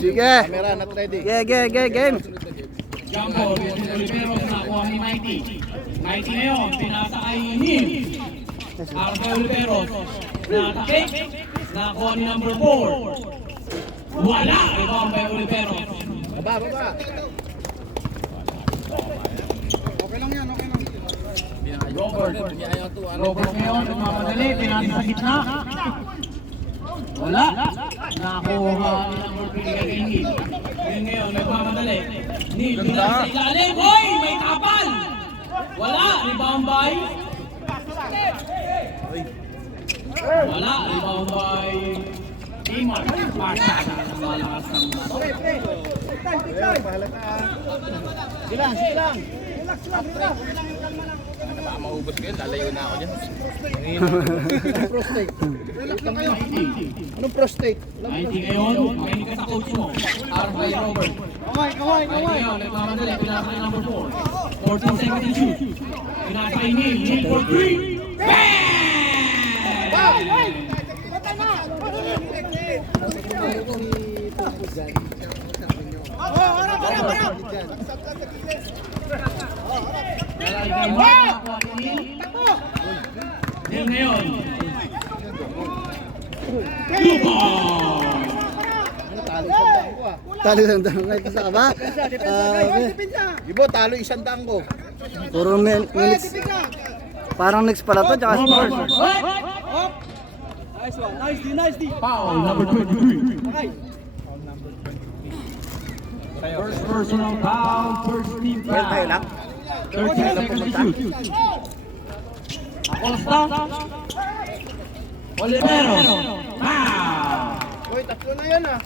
Sige. Camera not ready. Game. Jumbo, Oliveros nakuha ni Mighty. Mighty ngayon, pinasa kay Neil. Arce Oliveros, natake, nakuha ni number 4. Wala, rebound by Oliveros. Baba. Okay lang yan. Robert ngayon, nagmamadali, pinasa sa gitna. Wala, nakuha ni number 3 kay Neil. Neil ngayon, nagmamadali. Neil, pinasa sa ilalim. Hoy, may kapal! Wala, rebound by... Wala, rebound by... Timar. Pasha ng malakas ng... Sige lang. Baka maubos ko yun, lalayo na ako dyan. Prostate. Relax lang kayo. Anong prostate? Mighty ngayon, makinig ka sa coach mo. Arce by Robert. Kaway. Mighty ngayon, nagmamadali, pinasa kay number 4. 14 seconds and shoot. Pinasa kay Neil. Neil for 3. Bang! Neil ngayon. Lupa! Talo lang daw ngayon sa kaba. Ibo, talo 100 ko. Puro minutes. Parang next pala to, tsaka scores. Nice D. Foul number 23. First personal foul, first team foul. Tayo lang. 30 seconds to shoot. Acosta. Olivero. Foul. Uy, tatlo na yan ah.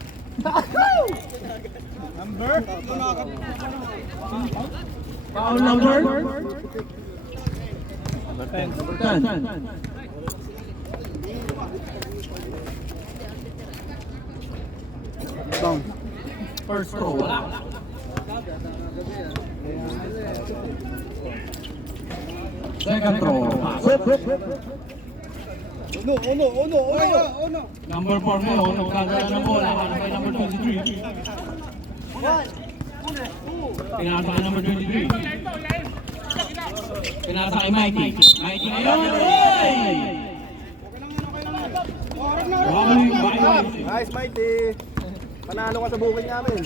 Number? Foul number 10. Bang. First throw, wala. Second throw, pasok. Uno. Number 4 ngayon, nagkagala ng bola, para kay number 23. Pinasa kay number 23. Pinasa kay Mikey. Mikey ngayon, oy! Rolling by Mikey. Nice, Mighty. Panalo ka sa booking namin.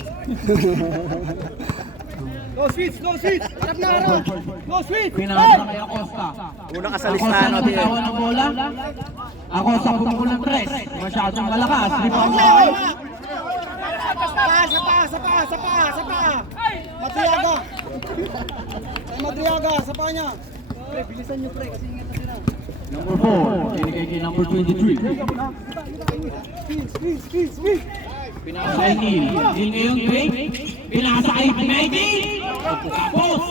No switch. Harap na harap. No switch. Pinasa kay Acosta. Una ka sa Acosta listahan na natin. bitawan ng bola. Acosta pumupulang tres. Masyadong malakas. Rebound by Sa pa. Madriaga, sa pa niya. Pre, bilisan niyo pre, kasi ingat na sila. number 4. Binigay kay number 23. Speed. Pinasa kay Neil. Neil ngayon, fake. Pinasa kay Mikey. Tapos,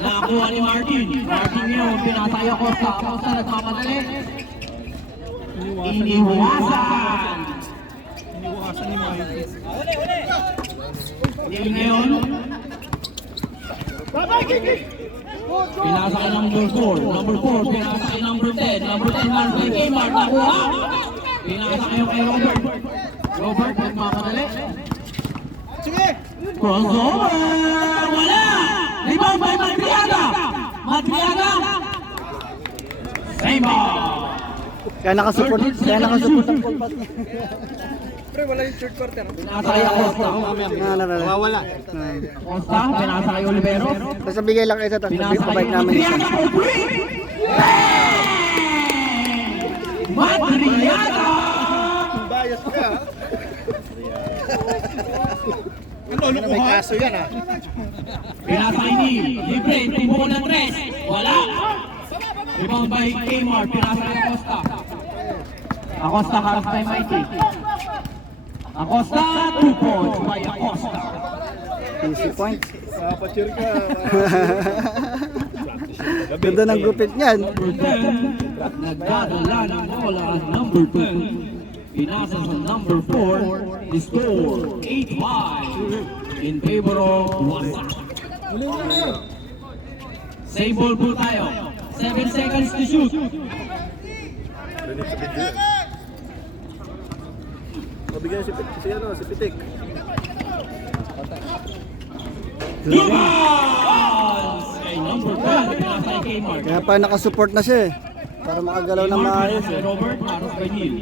nakakuha ni Martin. Martin ngayon, pinasa kay Acosta. Acosta nagmamadali. Iniwasan ni Mikey. Neil ngayon. Pinasa kay number 4. Number 4, pinasa kay number 10. Number 10, Arce kay Kmart. Nakuha. Pinasa kayo kay Robert. Robert, magmamadali. Sige. Crossover! Wala! Rebound by Madriaga! Same ball! Kaya nakasupport ang full pass. Pre, wala yung third quarter. Pinasa kay Acosta. Wala. Acosta, pinasa kay Olivero. Basta bigay lang kayo sa Pinasa kay bike namin. Madriaga for 3! Madriaga! Bias ka. May kaso yan ah. Pinasa kay Neil. Libre, timbo ng tres. Wala! Rebound by Kmart. Pinasa kay Acosta. Acosta harap kay Mikey. Acosta, 2 points by Acosta. Easy point. Papacheer ka. Ganda ng gupit niyan. Number 10, nagdadala ng bola ang number 10. Pinasa sa number 4, the score 8-5 in favor of Wasak. Save ball po tayo. 7 seconds to shoot. Mabigyan si Pitik. Lubas! Kay number 12, pinasa kay Kmart. Kaya pa nakasupport na siya eh. Para makagalaw na maayos Kay eh. Robert, paros kay Neil.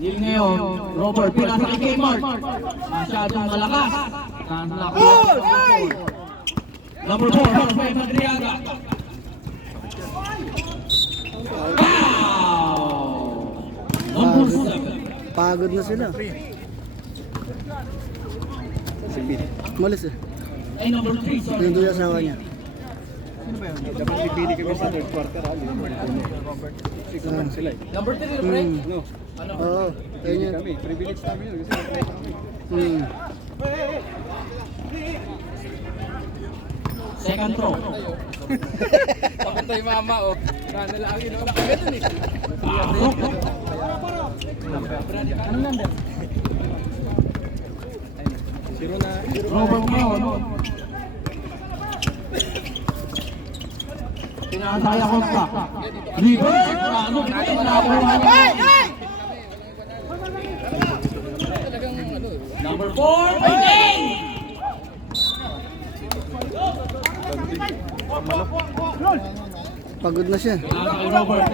Neil ngayon, Robert, pinasa kay Kmart. Masyadong malakas. Number 4, paros kay Madriaga. Wow! Number 7. Pagod na sila. Malis eh. Ay, number 3, sorry. Yung doon asawa niya. Dapat bibili kami sa third quarter. Six months sila eh. Number 3, right? Hmm. No, Oo. Ayun yun. kami. Privilege namin yun kasi nag-try kami. Hmm. Second throw. Takot tayo mama, oh. Nanalangin, oh. Ganun eh. Robert ngayon. Pinasaya ko pa. River! Ano? Number 4, Pagay! Pagod na siya. Pinasa kay Robert.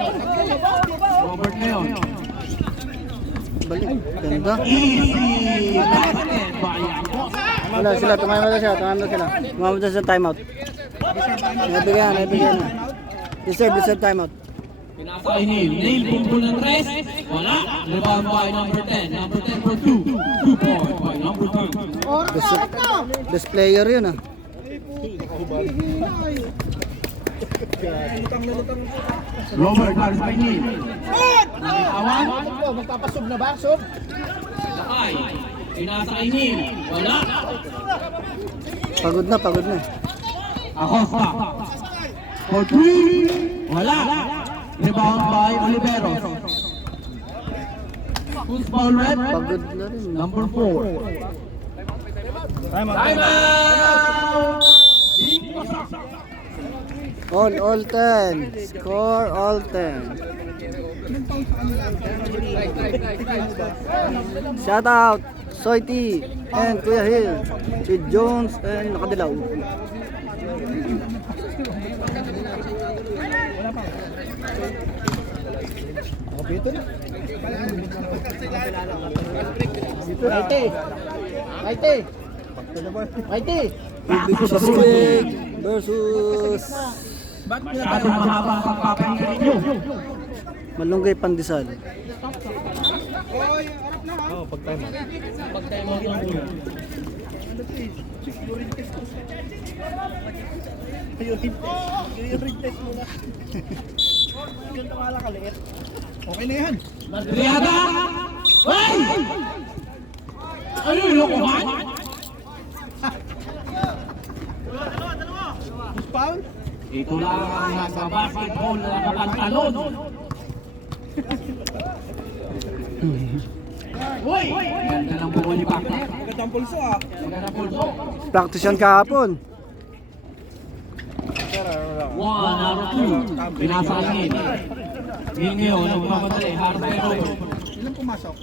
Robert ngayon. Balik. Ganda. Easy! Basket! Bayan. Wala sila. Tumama na sila. Tumama na sa timeout. Naibigyan na. Deserve timeout. Pinasa kay Neil. Neil, bumbol ng 3. Wala. Rebound by number 10. Number 10 for 2. 2 points by number 2. Best player yun ah. Robert, paris kay Neil. Nakitawan. Magpapasog na ba? Sob? Lakay. Pinasa kay Neil. Wala. Pagod na. Acosta. For 3. Wala. Rebound by Oliveros. Who's foul red? Pagod na rin. Number 4. Time out! All 10. Score all 10. Shout out Soiti and Kuya Hill, si Jones and Nakadilaw. Big Pacific versus Masyadong mahaba ang pagpapahinga ninyo. Malunggay Pandesal. Pag-time out lang po. Okay na yan. Madriaga! Ay! Ano yung lokohan? Foul? Ito lang ang nasa basketball na nakapantalon. Uy! Ganda ng buko ni Pacta. Magandang pulso ah. Maganda pulso. Practice yan kahapon. 1 out of 2. Pinasa ang Neil. Neil ngayon, nagmamadali. Harap kay Robert. Ilan pumasok?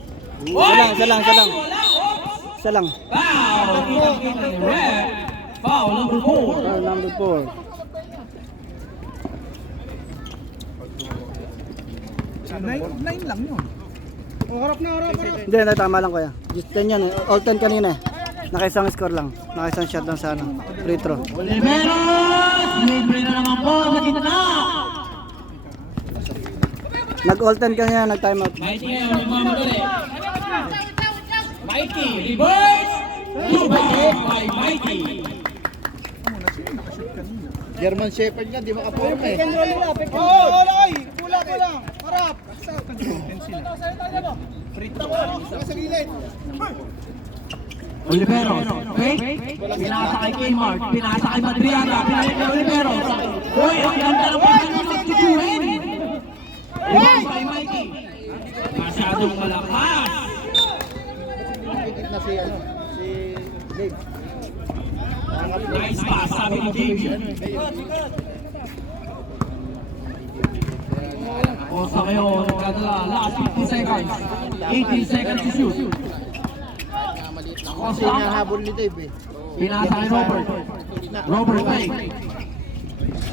Isa lang. Foul! Kita ni Red. Foul number 4. Number 4. Nine lang yun. Oh, harap na. Hindi, tama lang kuya. Just 10 yan eh. All 10 kanina eh. Nakaisang score lang. Nakaisang shot lang sa ano. Free throw. Oliveros! Libre na naman po sa gitna. Nag all 10 kanina, nag time out. Mighty ngayon, nagmamadali. Mighty, reverse! Rebound by Mighty. German Shepherd nga, di makaporma eh. Oo, Pula. Harap. Sa gilid. Oliveros, fake. Pinasa kay Kmart, pinasa kay Madriaga, pinasa kay Oliveros. Uy, ang ganda ng pagkakas ng tutuhin. Rebound by Mighty. Masyadong malakas. Na si Dave. Nice pass, sabi ni JB. Costa ngayon, nagkadala, last 50 seconds. 18 seconds to shoot. Kasi Costa, nahabol ni Dave eh. Pinasa kay Robert. Robert Bay.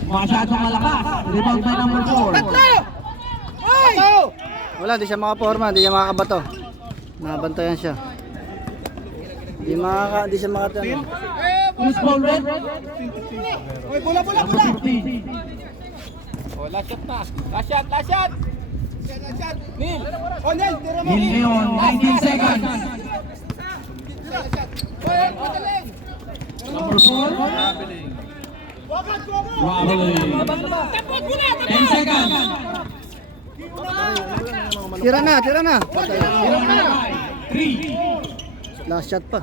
Masyadong malakas. Rebound by number 4. Wala, di siya makaporma, di siya makakabato. Nabantayan siya. Di siya makatano. Who's ball red? Oy, bola. Number 15. Oh, last shot na. Last shot. Neil. Oh, Nel, tira mo. Neil Leon, 19 seconds. Number 4. Wobbling. 10 seconds. Tira na. Tira na. 3. Last shot pa.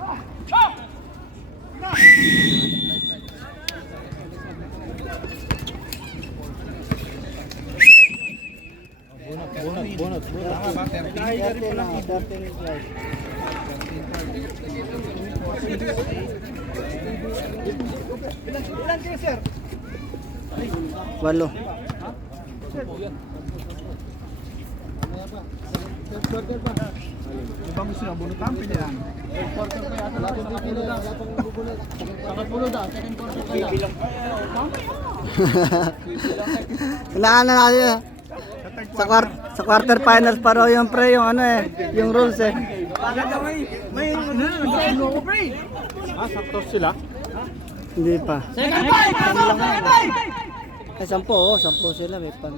Bonus. Ilan kayo, sir? 8. Ibang gusto na, bunutan, pili lang. Kailangan na natin. Sa quarter finals pa raw yung pre, yung ano yung rules eh. May nagkakalo ko, pre. Sakto sila? Hindi pa. Second five. Second five. Eh, 10 sila, may pan.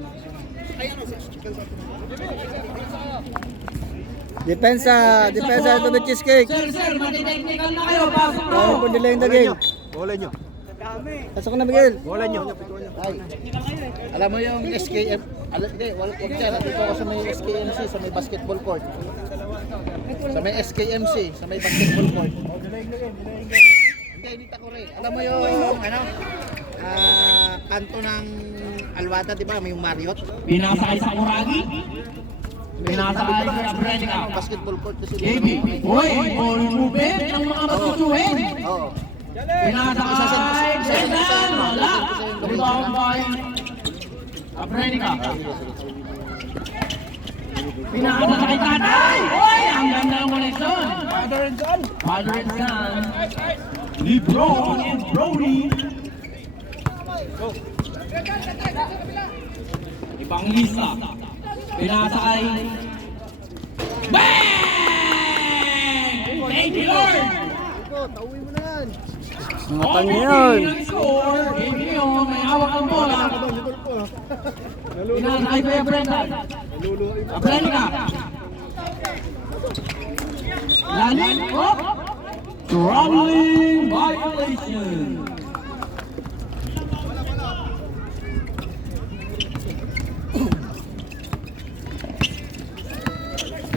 Depensa ito with cheesecake. Sir, matitechnical na kayo. Pasok bro. Ano po delaying the game? Bola nyo. Pasok na, Miguel. Bola nyo. Alam mo yung SKM, hindi, wag dyan, dito ako sa may SKMC, sa may basketball court. Sa may SKMC, sa may basketball court. Hindi, dito ako rin. Alam mo yung, kanto ng Alwata, di ba? May yung Marriott. Pinasakay sa Kuragi. Pinasakay sa Brenica. Basketball court kasi. JB. Uy, ball movement ng mga matutuhin. Oo. Pinasakay. Sendan. Wala. Rebound by Brenica. Pinasakay Tatay. Uy, ang ganda ng koneksyon. Father and son. LeBron and Brody. Ibang lista. Pinasakay. Bang! Thank you, Lord! Tauwi mo na yan. Matang yun. Score. Game yun. May hawak ang bola. Pinasakay ko yung Brenda. Brenica. Lalim. Oh! Traveling violation.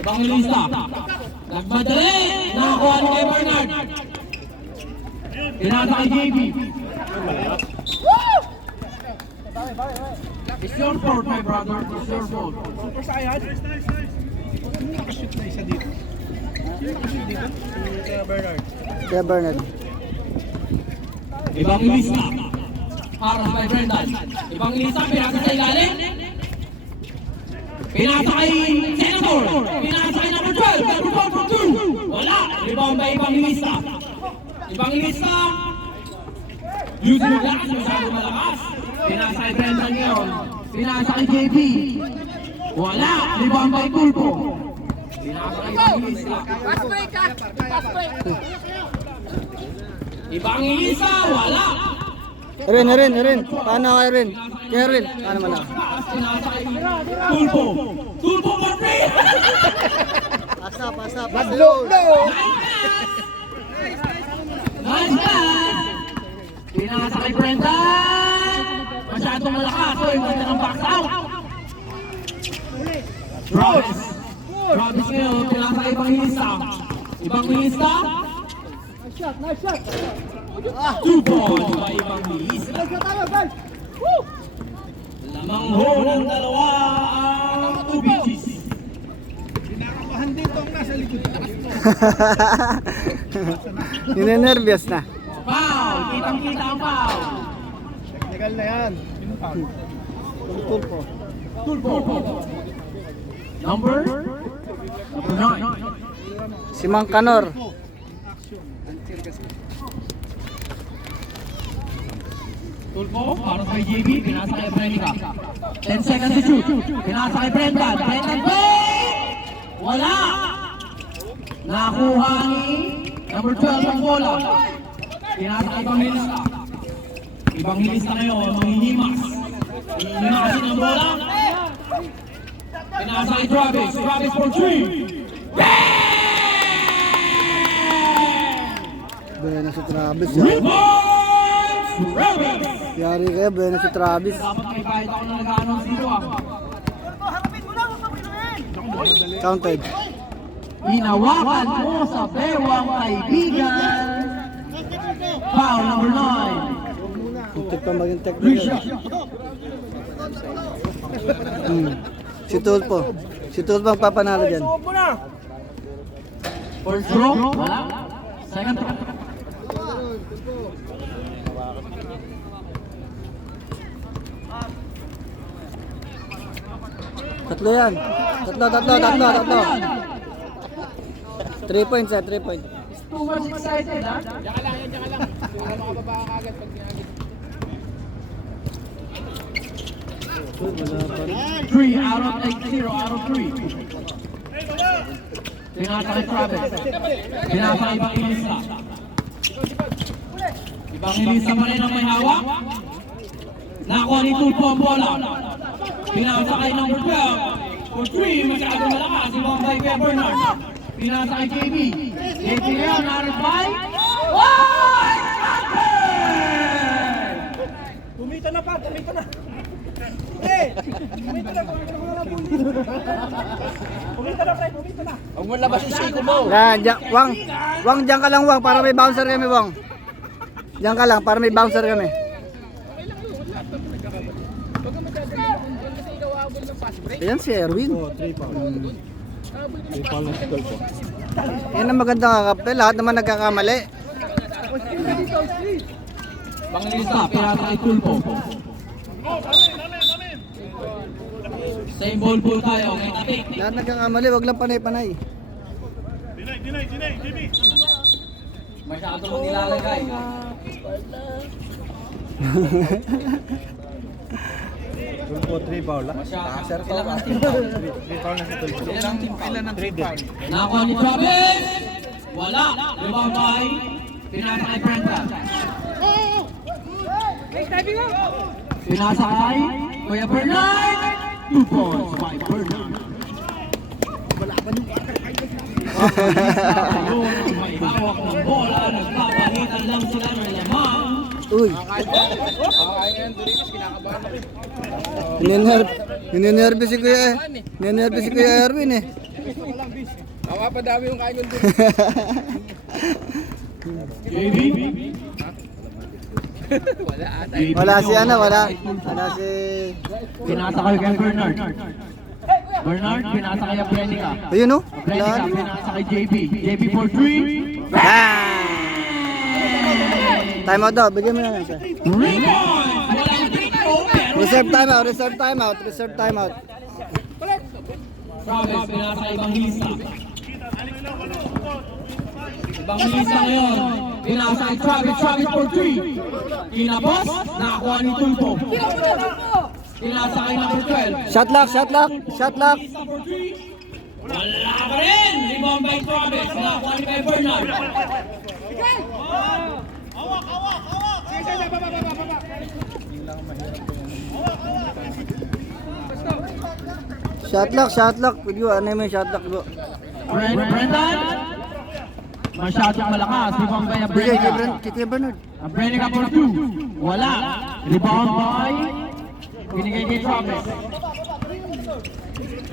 Evangelista. Nagmadali. Nakakuha ni kay Bernard. Pinasa kay JB. It's your fault, my brother. It's your fault. Super Saiyan. Nakashoot na isa dito. Nakashoot dito. Kaya Bernard. Kaya Bernard. Evangelista. Para kay Brendan. Evangelista. Pinasa sa ilalim. Pinasa kay Senator. Pinasa kay number 12. Number 12 from 2. Wala. Rebound by Evangelista. Evangelista. Using the glass. Masyadong malakas. Pinasa kay Brendan ngayon. Pinasa kay JB. Wala. Rebound by Tulpo. Pinasa kay Evangelista. Evangelista. Wala. Erin. Paano kay Erin? Kay Erin. Paano man ako? Tulpo. Tulpo for free. Pasa. Madlog na oh! Nice pass. Pinasa kay Brendan. Masyadong malakas. Oy, ganda ng box out. Travis ngayon. Pinasa kay Evangelista. Evangelista. Nice shot! 2 points by Evangelista. Lamang ho ng dalawa ang Ubicis. Pinakabahan dito ang nasa likod. Ninenervyos na. Foul. Kitang-kita ang foul. Technical na yan. Tulpo. Tulpo. Number 9. Si Mang Kanor. Tulpo, para kay JB, pinasa kay Brenica. 10 seconds to shoot. Pinasa kay Brendan. Brendan, bang! Wala! Nakuha ni number 12 ang bola. Pinasa kay Evangelista. Evangelista ngayon, manghihimas. Hinihimasin ang bola. Pinasa kay Travis. Travis for 3. Buena si Travis yan. Yari kayo, buena si Travis. Dapat may kahit ako na nag-announce dito ah. Counted. Hinawakan mo sa bewang kaibigan. Foul number 9. Muntik pa maging technical. Si Tulpo. Si Tulpo ang papanalo dyan. First throw, wala. Second throw. Tatlo yan. Tatlo. 3 points 3 points. Too much excited ha? Diyan ka lang. Siguro makababa ka agad pag ginagit. 3 out of 0 out of 3. Pinasa kay Travis. Pinasa kay Evangelista. Evangelista pa rin ang may hawak. Nakuha ni Tulpo ang bola. Pinasa kay number 12. For 3, masyado malakas. Ibang by kay Bernard. Pinasa kay JB. JB Leon, narrowed by. Oh! Tumita na. Huwag mo labas yung siko mo. Yan, Wang, dyan ka lang Wang, para may bouncer kami Wang. Dyan ka lang, para may bouncer kami. Ayan si Erwin. Yan ang magandang kakapel, lahat naman nagkakamali. Evangelista, pinasa kay Tulpo. Same ball po tayo, may tapik. Lahat nagkakamali, wag lang panay-panay. Masyado mong nilalagay. Tulpo 3 foul lang. Masyado. Ilang ang team foul? 3 foul na si Tulpo. Ilan ang 3 foul? Nakuha ni Travis. Wala. Rebound by pinasa kay Brenda. Pinasa kay Kuya Bernard. 2 points by Bernard. Ayun, may hawak ng bola. Nagpapalitan lang sila ng lamang. Uy, Kakain yan, Doritos, kinakabahan ako. ninenervous si Kuya Ninenervous si Kuya Erwin eh. Mapapadami yung kain yung JB. Wala ata. Wala si wala si... Pinasa kay Bernard. Bernard, pinasa kay Brenica. Ayun no? Brenica, Wala. pinasa kay JB. JB for 3. Time out daw, bigyan mo na lang siya. Rebound! Walang dito, pero... Reserve time out. Travis, pinasa kay Evangelista. Evangelista ngayon, pinasa kay Travis for 3. Kinapos, nakakuha ni Tulpo. Pinasa kay number 12. Shot lock. Evangelista for 3. Wala pa rin! Rebound by Travis, nakakuha ni kay Bernard. Shot lock. Video, ano yung shot lock bro? Brendan, masyadong malakas. Rebound by Bigay Brenica. kay Kuya Bernard. Brenica for 2. Wala. Rebound by binigay kay Travis.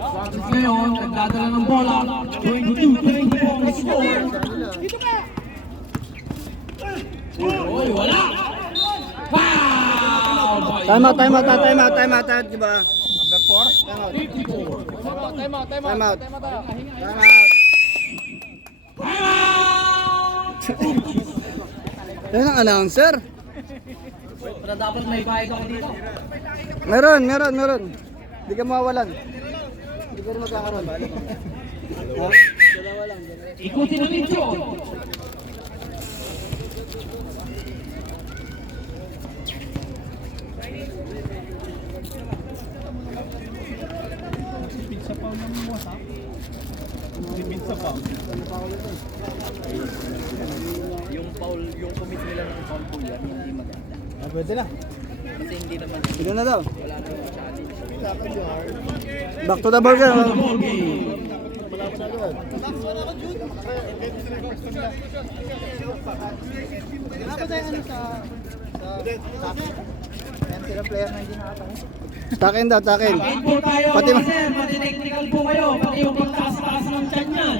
Travis ngayon, nagdadala ng bola. 22-24 ang score. Uy, wala. Foul by Time out, diba? Number 4? Time out. Time out. Yan ang announcer. Pero dapat may bayad ako dito. Meron. Hindi ka mawawalan. Hindi ka rin magkakaroon. Ha? Dalawa lang. Ikutin ang intro. Yung foul, yung commit nila ng foul po yan, hindi maganda. Pwede na. Kasi hindi naman, Ito na daw. wala naman challenge. Back to the ball sir. The ball game. Takin daw, takin. Kain po tayo, Pati mga sir. Pati technical po kayo. Pati yung pagtaas-taas ng tiyan yan.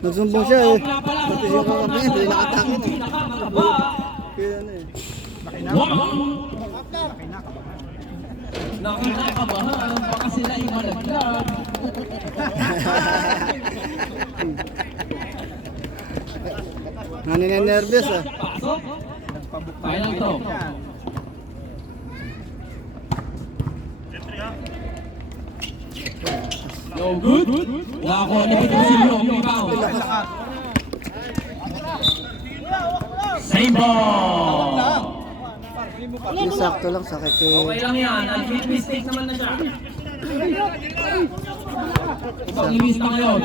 Nagsumbong siya eh. Wala pala. Pati siya kami, hindi nakatakin eh. Nakakaba. Kaya ano eh. Nakakakabahan. Baka sila imalaglag. Nanininervyos ah. Pasok. Final to. No good. Nakakuha ni Petrosilio ang rebound. Same ball. Yung sakto lang, sakit eh. Okay lang yan. Unfit mistake naman na siya. Ibang imis na ngayon.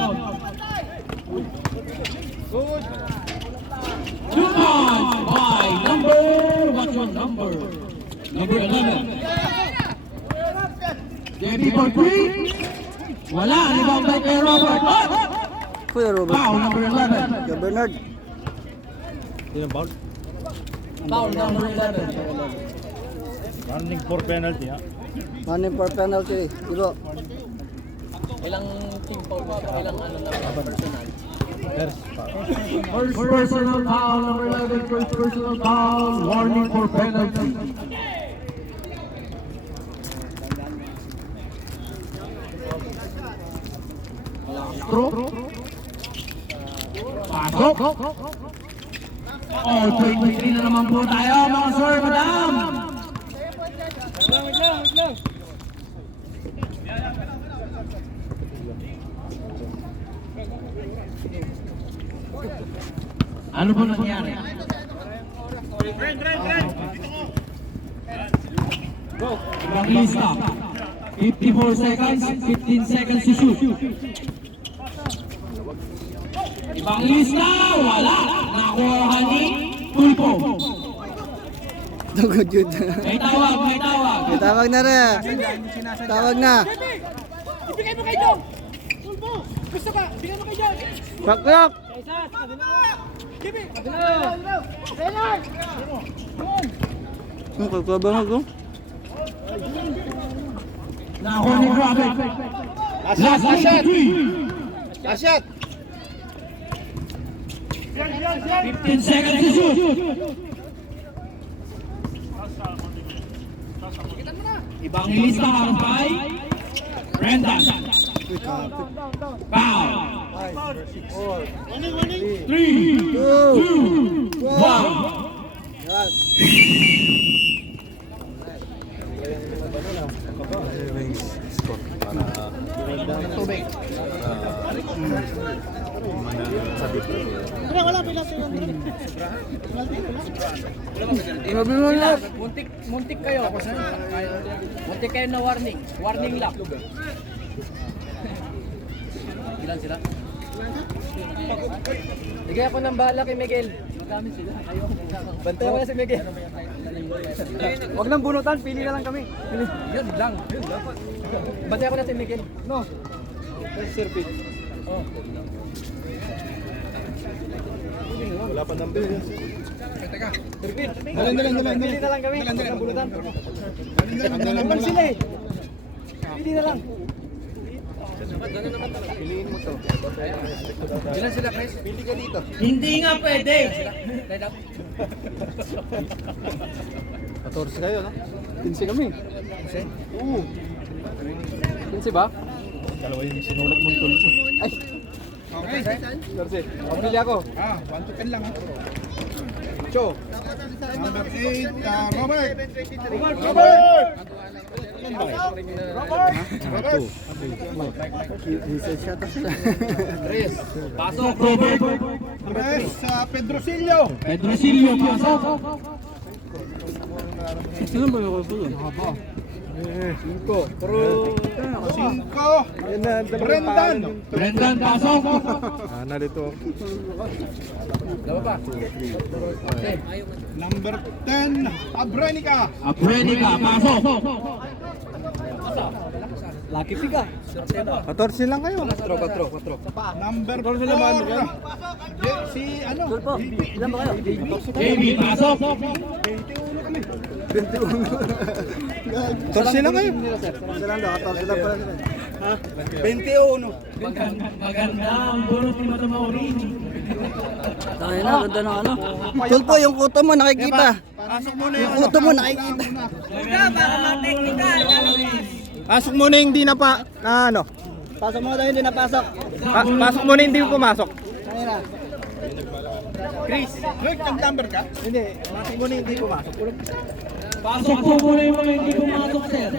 Good punch by number, what's your number? Number 11. JP for 3. Wala, rebound by kay Robert. Kuya Robert. Foul number 11. Kuya Bernard. Hindi na foul. Foul number 11. Running for penalty ha. Running for penalty. Ibo. Ilang team foul ba? Ilang ano na personal? First foul. First personal foul number 11. First personal foul. Warning for penalty. Stroke. Pasok. Oh, 23 na naman po tayo mga sir, madam. Ano po nangyari? Ibang lista. 54 seconds, 15 seconds to shoot. Ibang lista, wala. Nakuha ni Tulpo. Tugod yun. May tawag, may tawag. May tawag na rin. Tawag na. Ibigay mo kay Jong! Tulpo! Gusto ka? Ibigay mo kay Jong! Baklok. Kaisas! Gibi! Taylor! Ang kakabangag oh. Nakuha ni Robert. Last shot! Last shot! 15 seconds to shoot. Ibang lista kay Brendan. Foul. 3, 2, 1. Grabe mo na. Muntik kayo. Muntik kayo na warning. Warning lang. Ilan sila? Bigay ako ng bala kay Miguel. Magamit sila. Ayaw. Bantayan ko na si Miguel. Huwag nang bunutan, pili na lang kami. Yun lang. Bantayan ko na si Miguel. No. Service. Wala pa number. Pili na lang kami. Huwag nang bunutan. Naman sila eh. Pili na lang. Ilan sila, Chris? Pili ka dito. Hindi nga pwede. Line up. 14 kayo, no? 15 kami. 15? Oo. 15 ba? Dalawa yung sinulat mong tulpo. Ay! Okay. 14. Pamili ako. 1 to 10 lang ha. Cho. Number 8, Robert. Robert. Reset shot ako. Chris. Pasok, Robert. Tres, Pedrosillo. Petrosilio, pasok. Sino ba yung kulo? Nakapa. Brendan, pasok. Narito. Number 10, Abrenica. Abrenica, pasok. Lucky pick ah. 14 lang kayo. Number 4, si ano? Ilan ba kayo? JB, pasok. 14 lang kayo. 14 lang daw, 14 lang pala nila. Ha? 21. Maganda ang bunot ni Matamaurin. Tayo na, ganda ng ano. Tulpo, yung kuto mo nakikita. Yung kuto mo nakikita. Pasok muna yung di na pa, na ano. Pasok mo tayo, hindi napasok. Pasok muna yung di pumasok. Tayo na. Chris, nag-number ka? Hindi, pasok mo na hindi pumasok. Pasok po muna yung mga hindi pumasok, sir.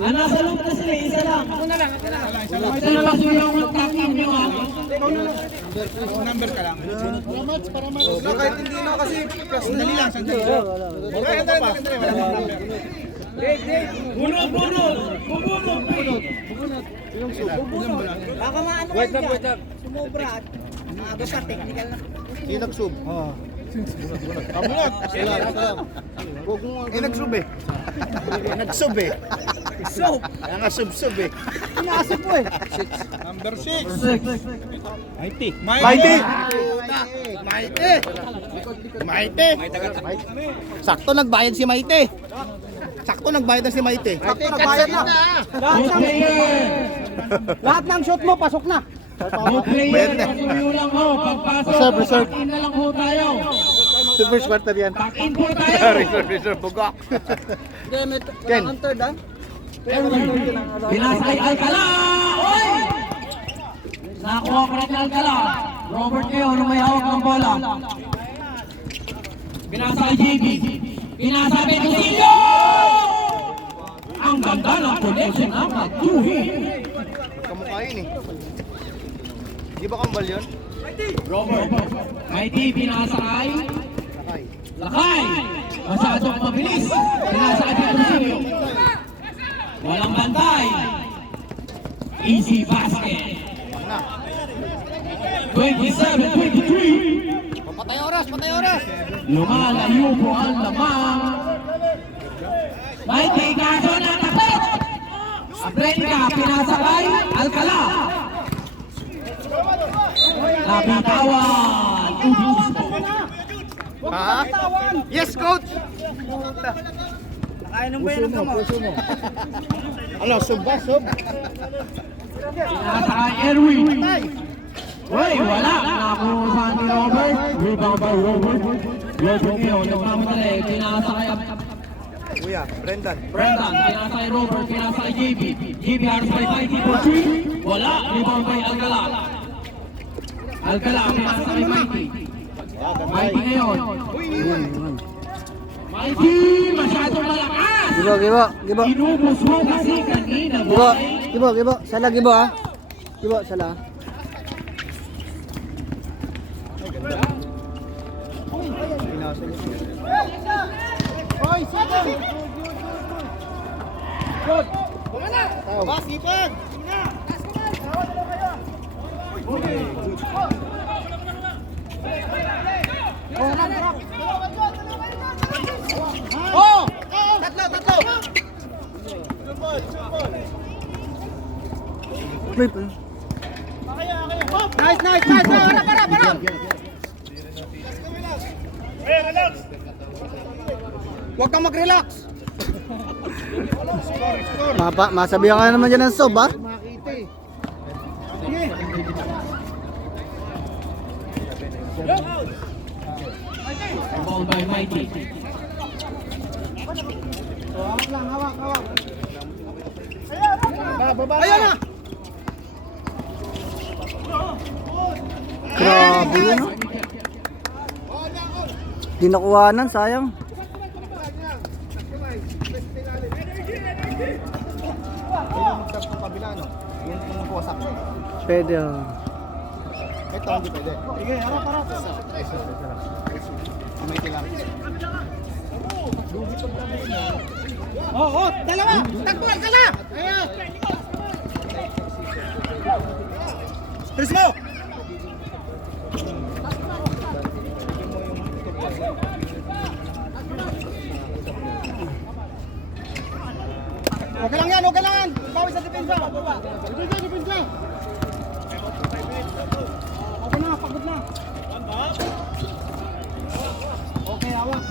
Nasa loob na sila, isa lang. Sa labas mo lang mag-tracking nyo, ha? Number ka lang. Para match. Kahit hindi na kasi sandali lang, sandali. Sandali, wala number. Bunot! Baka maano Wait ka lang, wait lang. sumobra at basta technical na. Sino nag-sub? Oo. Abunot. Nag-sub eh. Nag-sub eh. So, Kaya nga sub-sub eh. pinasok mo eh. Number 6. Mighty. Mighty! Mighty! Sakto nagbayad si Mighty. Sakto nagbayad na si Mighty. Sakto nagbayad na. Lahat ng shot mo, pasok na. Good player, patuloy lang ho. Pagpasok, back-in na lang ho tayo. First quarter yan. Back-in po tayo. Reserve, bugak. Ken. Ang third ah. Pinasay Alcala! Oy! Nakuha ko rin Alcala. Robert Keo na may hawak ng bola. Pinasay JB. Pinasay Betusillo! Ang ganda ng connection ng Matuhin. Kamukhain eh. Di ba kambal yun? Robert. Mighty pinasakay. Lakay. Masyadong mabilis. Pinasakay Betusillo. Walang bantay. Easy basket. 27-23. Patay oras, patay oras. Lumalayo po ang lamang. Mighty kaso na tapos. Abrenica pinasakay. Alcala. Nabitawan. Ha? Yes, coach. Nakainom ba yun ang puso mo? Ano, sub ba? Sub? Pinasakay Erwin. Uy, wala. Nakuha ni Robert. Rebound by Robert. Robert Keo nagmamadali. Pinasakay Kuya, Brendan. Brendan. Pinasakay Robert. Pinasakay JB. JB harus by Mighty for 3. Wala. Rebound by Alcala. Alcala pinasakay Mighty. Mighty ngayon. Mighty masyadong malakas. Gibo. Inubos mo kasi kanina. boy. Gibo. Sala gibo ah. Gibo, sala. Hoy, sipag! Good! Ba, sipag! Oh! Tatlo! Nice! Para! Huwag kang mag-relax! Masabihan ka naman dyan ng sob ah. Makita eh. Ball by Mighty. Hawak. Ayan na! Grabe yun ah. Di nakuhanan, sayang. Pwede ah. Ito, hindi pwede. Sige, harap. Kamay lang. Oo, dalawa! Takbuhan ka na! Ayan! Chris mo! Okay lang yan, okay lang yan! Bawi sa depensa! Depensa, depensa! Okay na, pagod na! Okay, hawak!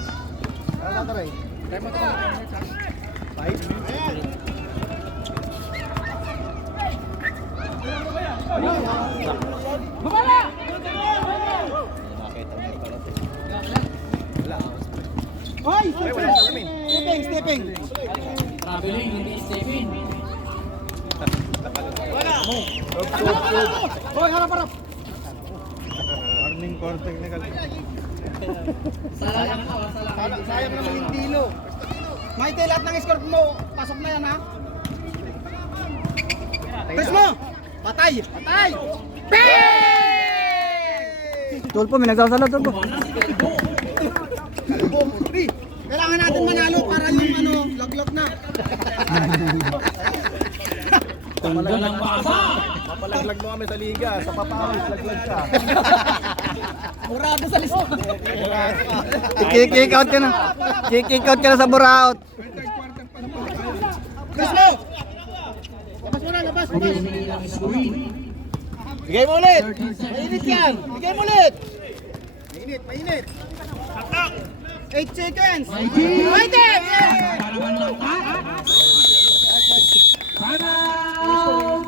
Ano na rin? Time out ka. 5 minutes. Bumala! Hoy! Stepping, stepping! Traveling, hindi stepping. Hoy, harap, harap! Warning for technical. Sayang naman yung tilo. Maite, lahat ng score mo, pasok na yan ha. Press mo! Patay! Patay! Bang! Tulpo, may nagsasala, Tulpo. Kailangan natin manalo para yung ano, log-log na. Tondo ng basa. Papalaglag mo kami sa liga. Sa papawis, laglag ka. Murado sa list. Kick out ka na. Kick out ka na sa buraot. Press mo! Labas mo na, labas mo na. Pulis nilang screen. Bigay mo ulit. 37 Mainit yan. Bigay mo ulit. Mainit, mainit. 8 seconds. Mikey. Maite! Para man lang ka. Timeout!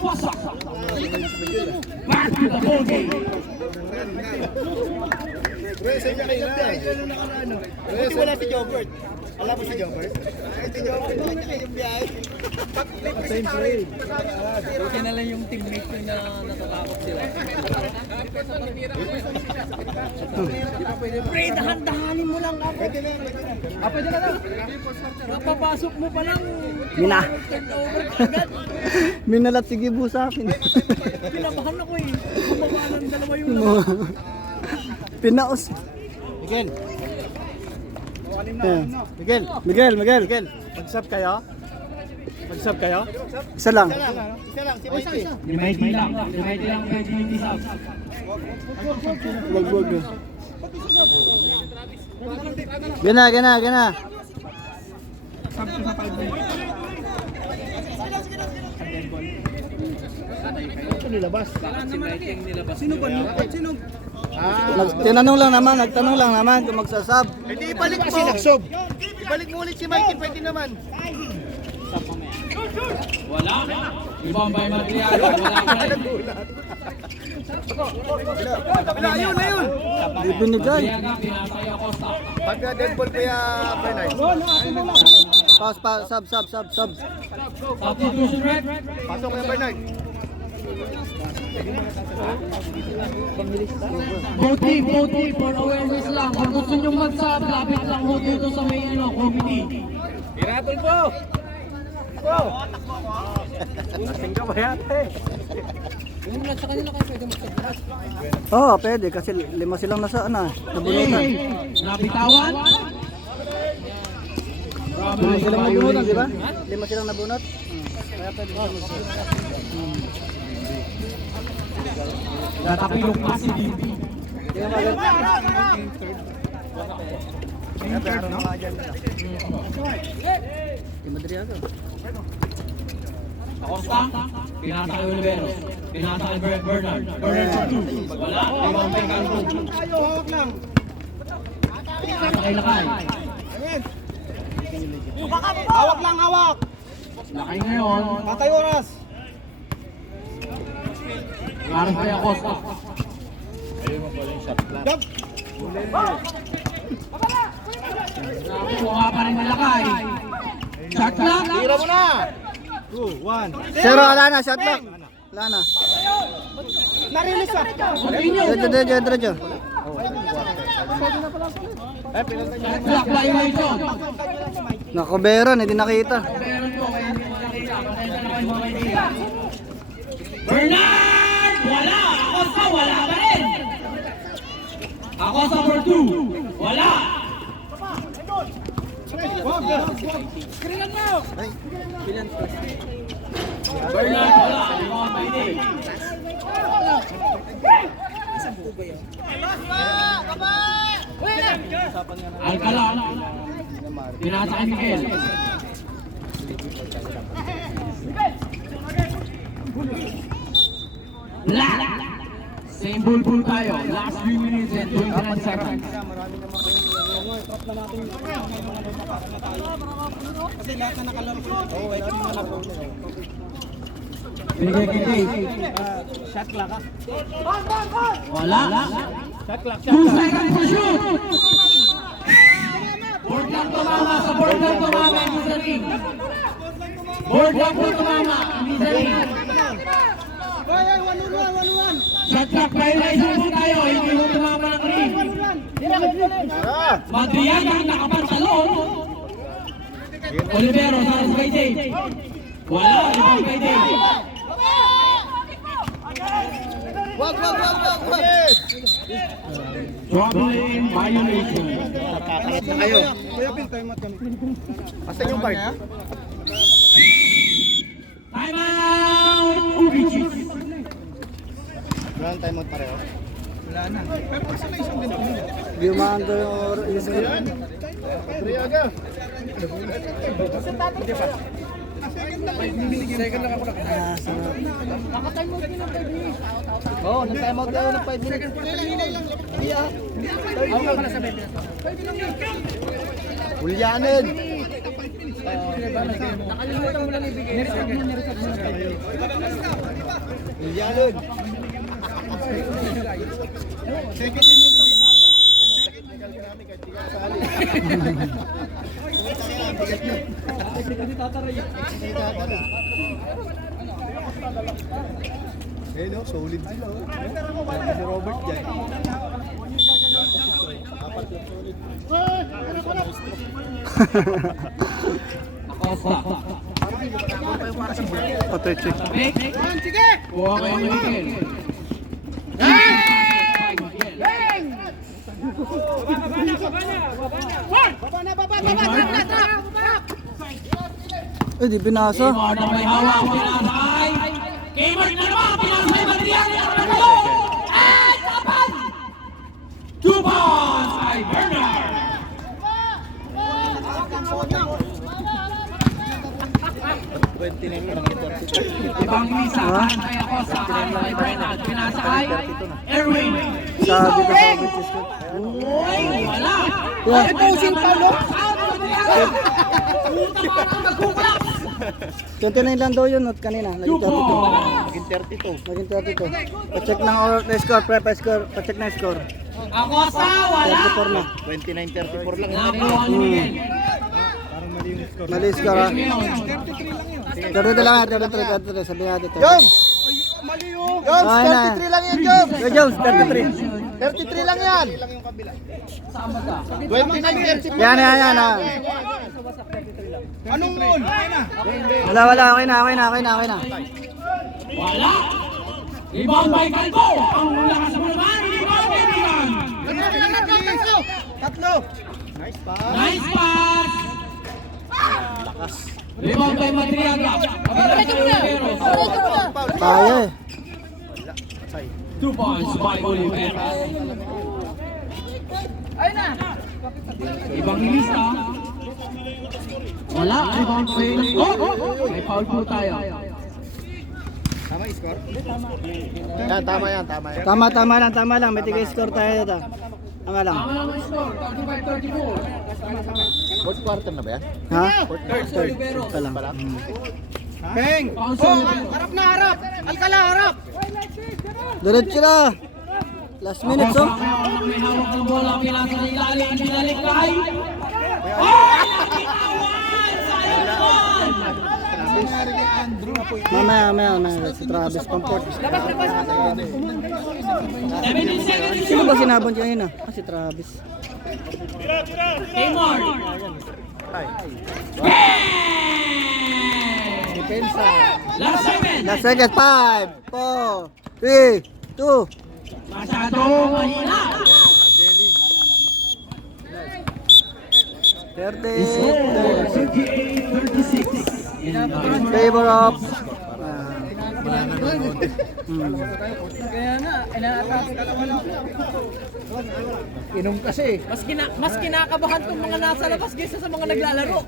Wasak! Back to the ball game. Buti wala si Jobert. Alam mo si Jobert? Si Jobert yung biyahe. Same frame. Buti na lang yung teammate ko na natatakot sila. Pre, dahan-dahanin mo lang ako. Pwede na, pwede na. Pwede na lang. Napapasok mo pa lang. Mina. Turnover agad. Minalat si Gibu sa akin. Pinabahan ako eh. Bumaba ng dalawa yung Pinaos. Miguel. Ayan. Miguel. Miguel, Miguel. Miguel. Mag-sub kayo? Mag-sub kayo? Isa lang. Isa lang, si Mikey. Ni Mikey lang. Si Mikey lang pwede yung disap. Wag. Gana. Ito nilabas. Sino ba yun? Sino? Nagtanong lang naman kung magsasab. Hindi ibalik mo. Sinaksob. Ibalik mo ulit si Mikey, pwede naman. Wala. Ibang by Madriado. Wala pa rin. Ayun, ayun. Di binigay. Madriaga, pinasay Acosta. Pag dead ball kuya Bernard. Pass, sub. Substitution red. Pasok kuya Bernard. Both team, for awareness lang. Kung gusto nyo mag-sub, lapit lang ho dito sa may committee. Piratol po! Lasing ka ba yate? Yung sa kanila kayo pwede magsabihan. Oo, pwede kasi 5 silang nabunutan. Nabitawan. 5 silang nabunutan, di ba? 5 silang nabunot. Kaya pwede silang magsasab. Natapilok pa si DB. Kaya maganda. Di Madriaga. Acosta, pinasa kay Oliveros. Pinasa kay Bernard. Bernard sa 2. Wala. Ibang may Calvin. Tayo, hawak lang. Pinasa kay Lakay. Hawak lang, hawak. Lakay ngayon. Patay oras. Para kay Acosta. Jump. Nakuha pa rin ng Lakay. Shot clock. Tira mo na. 2, 1. Zero, wala na, shot back. Wala na. Na-release ah. Continue. Diretso. Shot clock violation. Nakoberan, hindi nakita. Meron po kayo hindi nakita. Pasensya na kayo mga kaibigan. Bernard! Wala! Acosta, wala pa rin! Acosta for 2. Wala! Bernard, wala. Rebound by Dave. Alcala. Pinasa kay Miguel. Black. Same bulbul tayo. Last 3 minutes and 29 seconds. Kasi lahat na nakalaro ko. Oo, ay kami nalaro. Binigay kay Dave. Shot clock ah. Wala. Shot clock. 2 seconds to shoot. Board lang tumama. Sa board lang tumama. Hindi sa ring. Board lang po tumama. Hindi sa ring. Ay, 1-1. Shot clock violation po tayo. Hindi mo tumama ng ring. Madriyan ang nakapantalon. Olivero, saras kay Dave. Wala. Rebound kay Dave. Wag! Troubling violation. Nakakalat na kayo. Kuya Bill, time out kami. Basta yung card. Time out! Ubichis. Wala ang timeout pareho. Wala na. Pero pag sila isang ganito. Diumando yung score. Riaga. Second lang ako na. Oo, nag-timeout tayo ng 5 minutes. Ako ka pala sa 20. Ulyanin. Nakalimutan mo lang ibigay. Ulyanin. Second minute. Eh no, solid sila. Sabi si Robert dyan. Apat lang solid. Acosta. Patay check. Sige! Kuha kayo ni Miguel. Eh, di binasa. Kmart ang may hawak. Pinasakay. Kmart na naman. Pinasakay Madriyan. At kapan! 2 points kay Bernard. Ibang isa. Kay Acosta. Kay Bernard. Pinasakay. Erwin. Sabi ko sa bitches ko. Uy, wala. Yeah. Pusin pa, no? 29 lang daw yun, not kanina. Naging 32. Naging 32. Naging 32. Pa-check ng score, score. Pa-check ng score. Acosta, wala. 34 na. 29-34 lang. Nakuha ni Miguel. Mali score ha. 32 lang, 33. Sabi natin ito. Jones! Mali yung. Jones, Ay, na. 33 lang yan, Jones! Yo, Jones, 33. 33 lang yan! 29-34. Yan. Anong goal? Wala. Okay na. Wala. Rebound by Calvo. Ang lakas mo naman. Rebound by Milan. Tatlo. Nice pass. Rebound by Madriaga. Kaya eh. 2 points by Olivero. Ibang ilista. Wala. Rebound by may foul po tayo. Tama yung score? Yan, tama yan. Tama lang. May tigay score tayo dito. Tama lang. Tama lang ang score. 35-34. Fourth quarter na ba yan? Ha? Third. Ito lang. Bang! Oh, harap na harap! Alcala, harap! Diretso na. Last minutes oh. May hawak ng bola. Pinasa ng ilalim. Binalik kay. Mamaya. Si Travis Pamport. 17 seconds. Sino ba sinabon niya yun ah? Si Travis. Kmart. Depensa. Last second. Last second. 5, 4, 3, 2. Masyadong mahina. 38-36. In Favor of Kaya nga, inaatake ka naman ako. Inom kasi. Mas kinakabahan tong mga nasa labas kaysa sa mga naglalaro.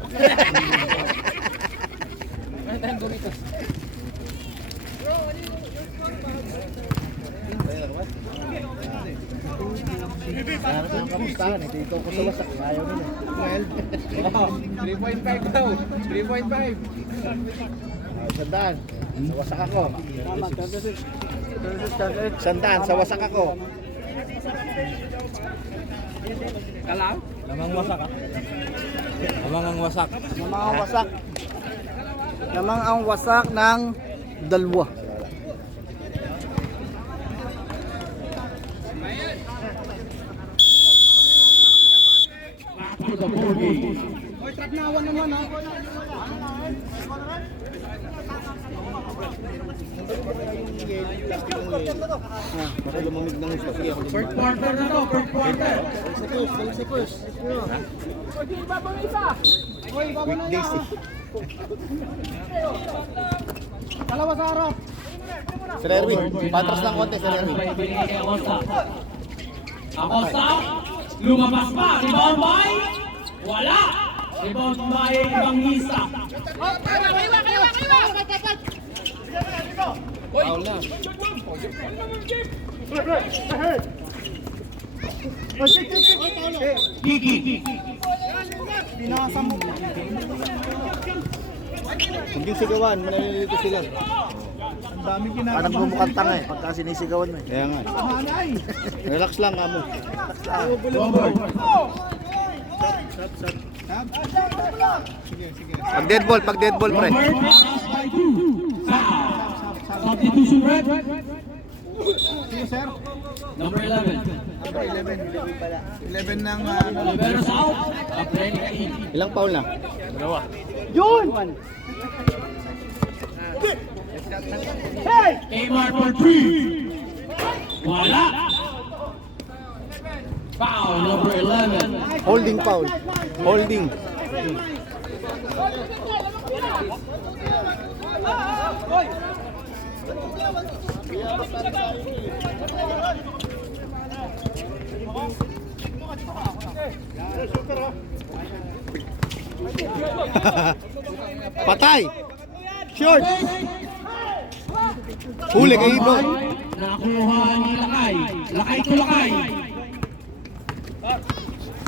Kamustahan eh. Dito ko sa wasak. Ayaw nila. 3.5 daw. 3.5. Sandaan. Sa wasak ako. tama, 36, 38. Sandaan. Sa wasak ako. Kalaw? Lamang wasak ah. Lamang ang wasak. Namang ang wasak ng dalawa. back to the ball game. Oy, trap na awan naman ha. Baka lumamig ng sabi ako. Third quarter na to, third quarter. Weekdays eh. Dalawa sa harap. Sir Erwin, patras lang konti, Sir Erwin. Binigay kay Acosta. Acosta, lumabas pa. Rebound by? Wala. Rebound by Bangisa. Foul na. Gigi. Pinasa mo. Huwag yung sigawan, manalilito sila. Ang dami ginagawa. Parang bumukang tanga eh, pagka sinisigawan mo eh. Kaya nga eh. Relax lang kamo. Robert. Pag dead ball pre. Robert, pass by 2. Foul. Substitution red. Sige, sir. Number 11. 11 ng Oliveros out. Abrenica in. Ilang foul na? Kmart for 3. Wala. Foul number 11. Holding foul. Holding. Patay. Short. Huli kay Ibon. Nakuha ni Lakay. Lakay to Lakay.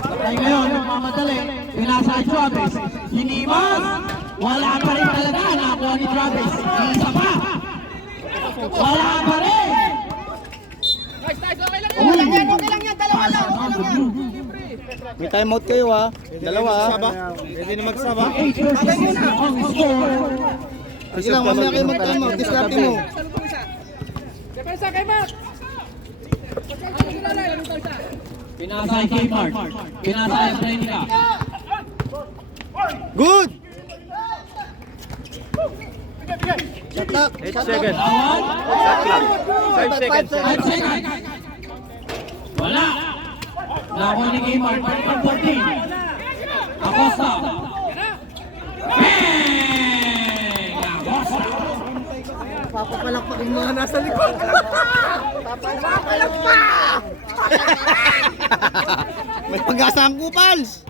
Lakay ngayon, nagmamadali. Pinasa Travis. Hinimas. Wala pa rin talaga. Nakuha ni Travis. Isa pa. Wala pa rin. Okay lang yan, dalawa lang. May timeout kayo ha. Dalawa ha. Pwede na magsaba. 8:36 ang score. Sige lang, mamaya kayo mag-timeout. Discarte mo. Pinasay Kmart. Pinasay Abrenica. Good! Shot clock. 8 seconds. Tawag. 5 seconds. 5 seconds. Wala. Nakuha ni Kmart. 14. Acosta. Bang! Acosta. Papapalakpakin mga nasa likod. May pag-asa ang Kupals.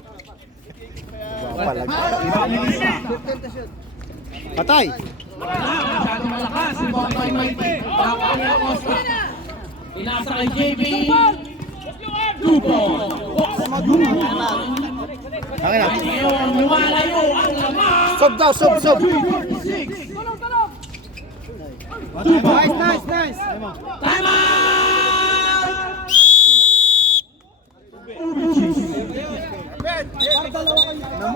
Patay. Wala. Masyadong malakas. Si Bombay Mighty. Nakuha ni Acosta. Inasa kay JB. Dupo. Okay na. Ngayon, lumalayo ang lamang. Sob daw, sob. 3:46. Nice. Time out!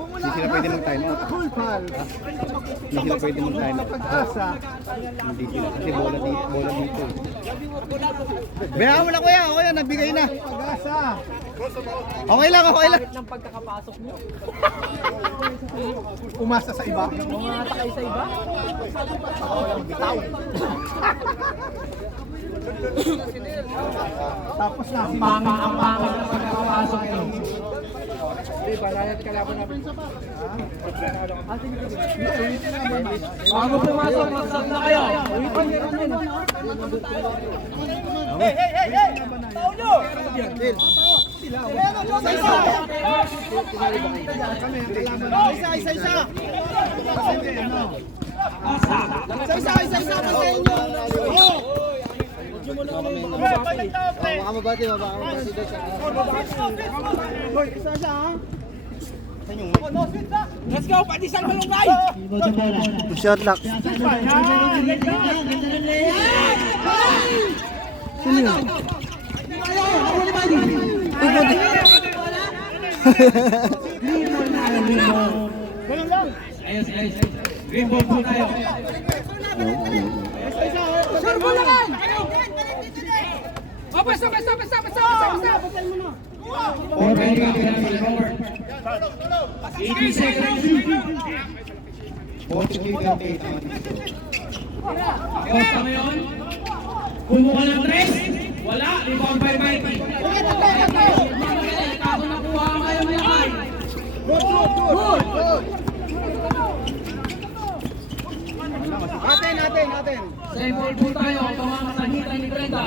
Hindi sila pwede mag-timeout. Hindi sila pwede mag-timeout. Hindi sila. Kasi bola dito. Bayaran mo na kuya. Okay na, nagbigay na. Okay lang. Ng pagkakapasok mo. Umasa sa iba? Umatakay sa iba? Bitaw. Tapos na. Ang pangit ng pagkakapasok nyo. Bago pumasok, mag-sub na kayo. Let's go, pati sa malunggay! Shot lock. Sino yun? Ganun lang! Ayos. Green ball po tayo. Sir, bulangan! Oh, basta! Ready ka na forward. 80 seconds. Acosta ngayon. Kumuha ng 3. Wala. Rebound by Mikey. Kaso nakuha ang kayo mayakay. Good! Natin! Same ball po tayo. Tumama sa hita ni Brenda.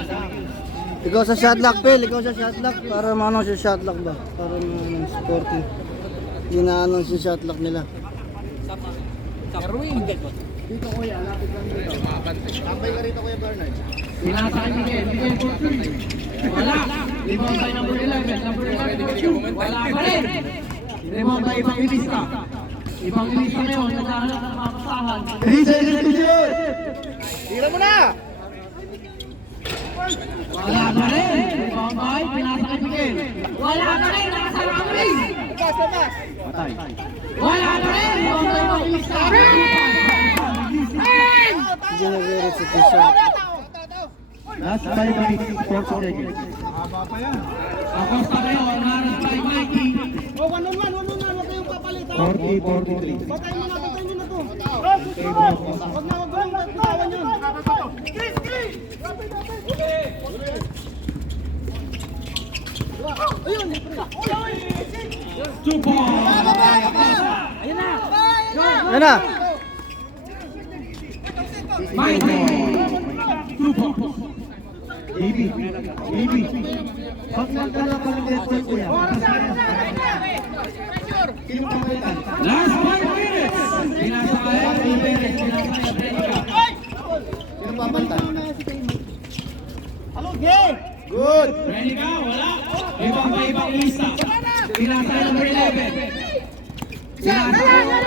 Ikaw sa shot lock, Pel. Ikaw sa shot lock. Para maano si shot lock ba? Para maano sporting. Ginaanon si shot lock nila. Tambay ka rito, Kuya Bernard. Pinasa kay Miguel. Miguel for 3. Wala. Rebound by number 11. Number 11 for 2. Wala pa rin. Rebound by ibang ilista. Ibang ilista ngayon. Naghahanap ng mga kasahan. Tira mo na! Wala pa rin. Rebound by pinasa kay Miguel. Wala pa rin. Nakasara ka rin. Patay. Wala pa rin. Rebound by ibang ilista. Generate sa shot. Last 5 minutes, 4 seconds. Acosta ngayon, naras by Mikey. Oh, one on one, huwag kayong papalit ha. 40-43. Patay mo na to. Huwag na, bitawan yun. Ayun! 2 points. Ayun na! Yan na. Mikey. 2 points. Last 5 minutes. Pinasa kaya ni Perez. Pinasa kaya Prenica. Sino papantay? Good! Prenica, wala. Ibang pa ibang lista. Pinasa kaya number 11. Pinasa kaya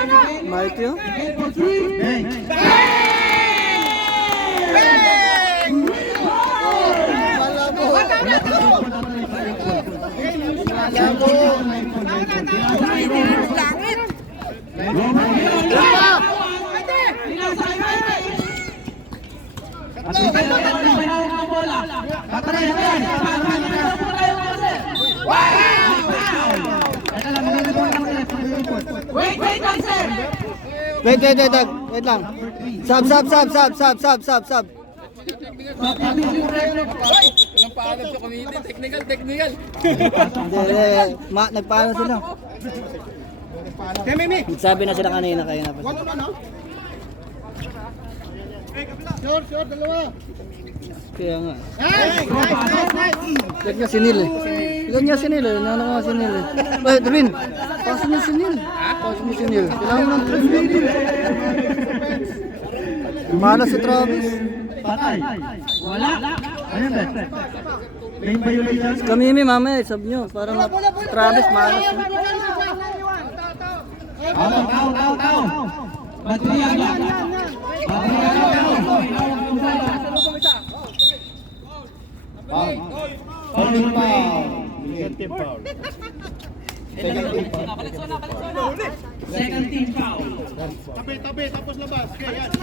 Mighty oh. Miguel for 3. Wait lang. Sub. Walang paalam sa community. Technical. Nagpaano sila. Mimi! Sabi na sila kanina kaya na pa. One on one, no? Sure, dalawa. Kaya nga. Nice! Tignan niya si Neil eh. Nano nga si Neil eh. Wait, Darwin. Paso niya si Neil. Kailangan ng trip. Malas si Travis. Patay. Wala. Ayun ba? Main violation. Kami mamaya, sub nyo. Para si Travis malas. Out. Batriaga. Second team foul. Tabi, tapos labas. Okay, yan.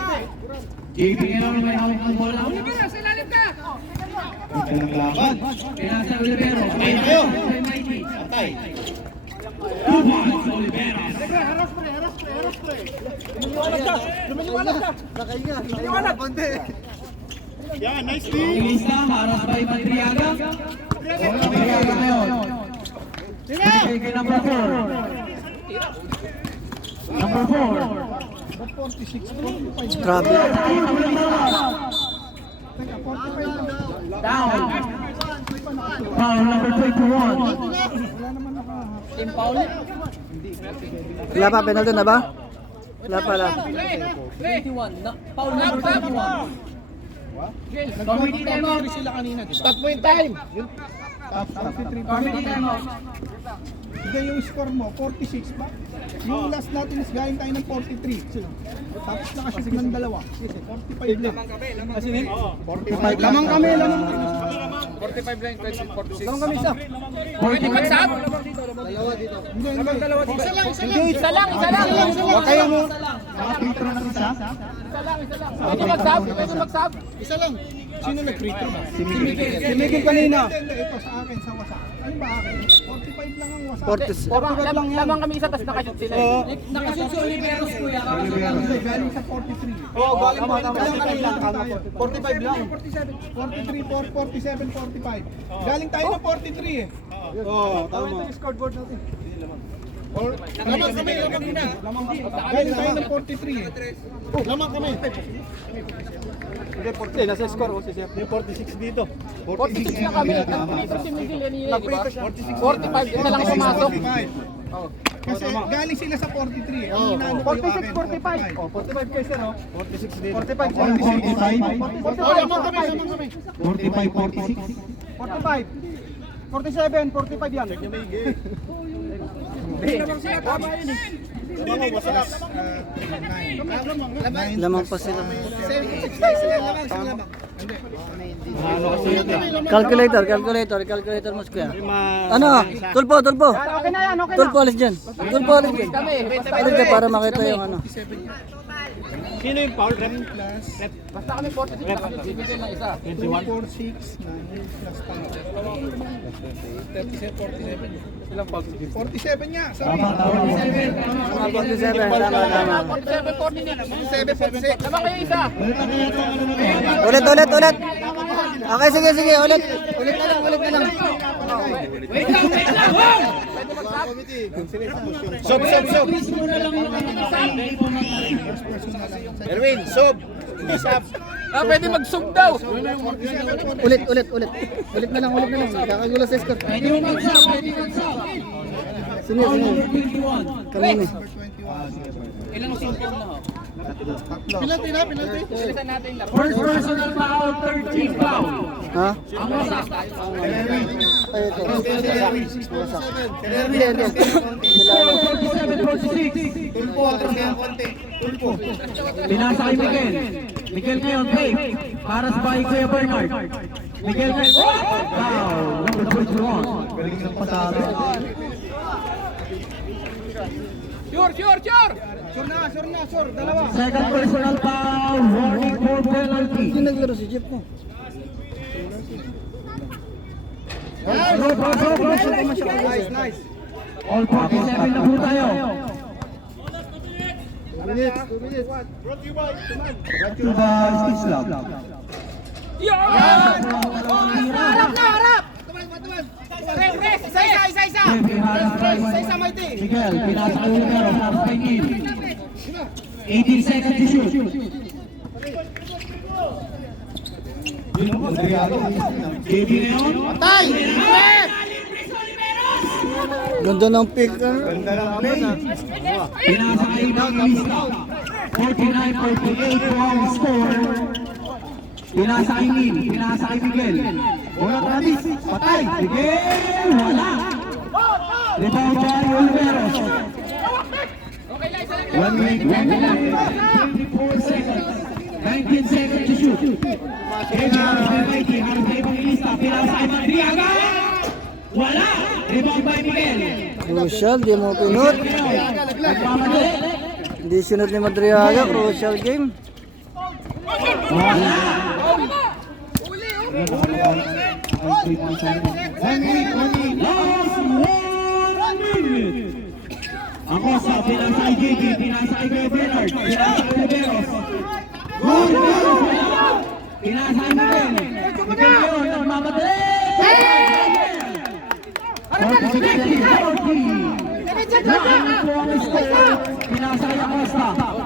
JP ngayon may hawak ng bola. Pinasa Olivero. Ay, kayo! Mikey. Patay. 2 points Olivero. Harap pre. Lumiliwanag ka. Lumiliwanag, bante. Yan, nice team. Ilista, haras by Batriaga. Batriaga ngayon. Binigay kay number 4. Number 4. 46, 45. Grabe. Teka, 45 lang. Down. Foul number 21. Wala naman nakahap. Wala pa, penalty na ba? Wala pa lang. 21. Foul number 21. Committee time out. Sila kanina, di ba? Stop mo yung time! Committee time out. Sige, yung score mo, 46 ba? Yung last natin is galing tayo ng 43. Tapos nakashoot ng dalawa. 45 lang. Kasi 45 lamang kami, lamang kami. 45 lang, 46. Lamang kami isa. 45. Hindi, hindi. Isa lang! Huwag kayo mo. Nakapitro ng isa. Isa lang. Sino nag-free-throw ba? Si Miguel kanina. Hindi, ito sa akin, sa wasak. Ano ba akin? 45 lang ang wasak. 45 lang yan. Lamang kami isa, tapos nakashoot sila. Oo. Nakashoot si Oliveros, kuya. Hindi, galing sa 43. Oo, galing mo. 45 lang. 43, 47, 45. Galing tayo ng 43 eh. Oo, tama. Ito yung scoreboard natin. Lamang kami na. Galing tayo ng 43 eh. Lamang kami. Hindi, 40. Nasa score ko si Chef. May 46 dito. 46 na kami. Nag-prito si Miguel yan yun, di ba? 45, isa lang pumasok. 45. Kasi galing sila sa 43 eh. Ang inaano ko yung akin. 45. Oh, 45 kayo sir, no? 46 dito. 45. 45. Lamang kami. 45, 46. 45. 47, 45 yan. Lamang pa sila. Calculator mo kuya. Ano? Tulpo. Okay na yan, okay na. Tulpo alis dyan. Alis dyan para makita yung ano. Sino yung foul? Rep plus Basta kami 46 na kami, bibigyan ng isa. 2, 4, 6, 9 plus 5. 47 nga, sorry. 47, tama. 47, 46. Naman kayo isa. Ulit. Okay, sige, ulit. Ulit na lang. Wait lang, wow! Sob! Erwin, sob! Isap! Pwede mag-sub daw. Ulit. Ulit na lang. Kakagulo sa score. Pwede mo mag-sub. Sino? Foul number 21. Kanina. Ilang cellphone na ho? Penalty na. Bilisan natin yung laro. First personal foul, 13 foul. Ha? Ang wasak. Ay, ito. Score 47-46. Pinasa kay Miguel. Miguel ngayon, fake. Paras by Kuya Bernard. Miguel ngayon. Foul number 21. Galing ng pasado. Sure na. Dalawa. Second personal foul, warning for penalty. Hindi naglaro si Jeff mo. Nice. All 47 na po tayo. 2 minutes. Tubas Islam. Harap! Press! Isa! Isa, Mighty! Miguel, pinasa kay Olivero, pass kay Neil. 18 seconds to shoot. JB na yun. Tay! Ganda ng pick. Pinasa kay Bautista. 49-48 po ang score. Pinasa kay Neil, pinasa kay Miguel. Bola Travis, patay. Miguel, wala. Rebound by Oliveros. 1 minute, 24 seconds. 19 seconds to shoot. Pinasa kay Mikey, harap kay Evangelista. Pinasa kay Madriaga. Wala. Rebound by Miguel. Crucial, di mo pinot. Nagmamadali. Hindi sunod ni Madriaga. Crucial game. Wala. Last 1 minute. Ako sa pinasa kay JB, pinasa kay Kuya Bernard, pinasa kay Oliveros. Pinasa kay Miguel. Miguel yun, nagmamadali. 45 Pinasay Acosta. Foul!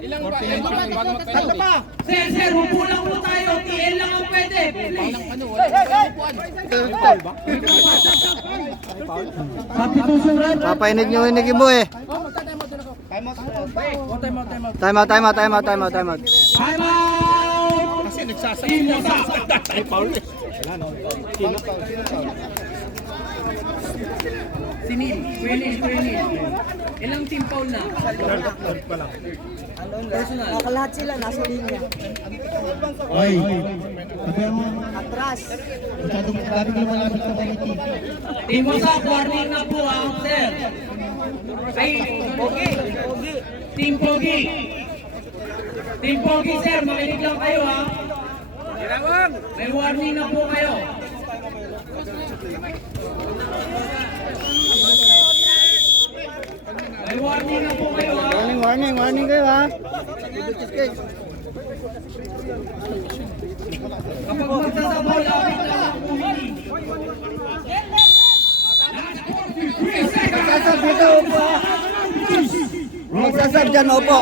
Ilang ba? Ilang ba? Bago mag-penalty. Sir, upo lang po tayo. TL lang ang pwede. Please. Ano, wala upuan. Substitution red. Papainit nyo yung mo eh. Time out. Time out. Kasi nagsasabi. Team Wasak. Ay, foul. Sinil. Ilang team foul na? Personal. Lahat sila nasa linya. Oy. Atras. Team Wasak, warning na po sir. Ay, Pogi. Team Pogi. Team Pogi, sir, makinig lang kayo May warning na po kayo. May warning na po kayo Warning kayo ha. Kapag magsasabaw, lapit lang ang pumili. Magsasab dito, upo. Magsasab dyan, upo.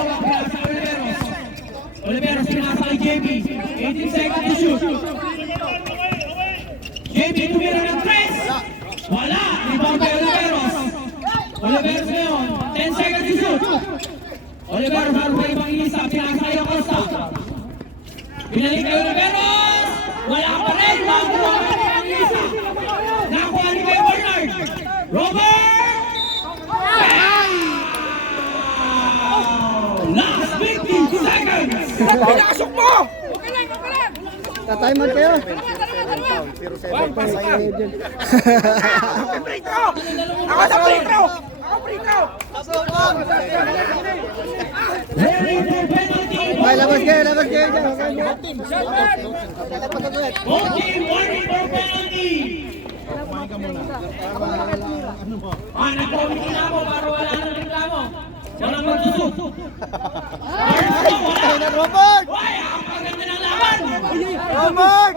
Oliveros pinasa kay JB. 18 seconds to shoot. JB tumira ng 3. Wala. Rebound kay Oliveros. Oliveros ngayon. 10 seconds to shoot. Oliveros meron pa ibang isa. Pinasa kay Acosta. Pinalik kay Oliveros. Wala pa rin. Makuha ka ng ibang isa. Nakuha ni kay Bernard. Robert! Last 15 seconds! Pinasok mo! Tatime out kayo. Ako sa free throw! Ako free throw! Ay, labas kayo dyan. Okay, warning for penalty! Nag-comment na ako para wala nang reklamo. Walang magsusut. Robert! Why? Ang paganda ng laban! Robert!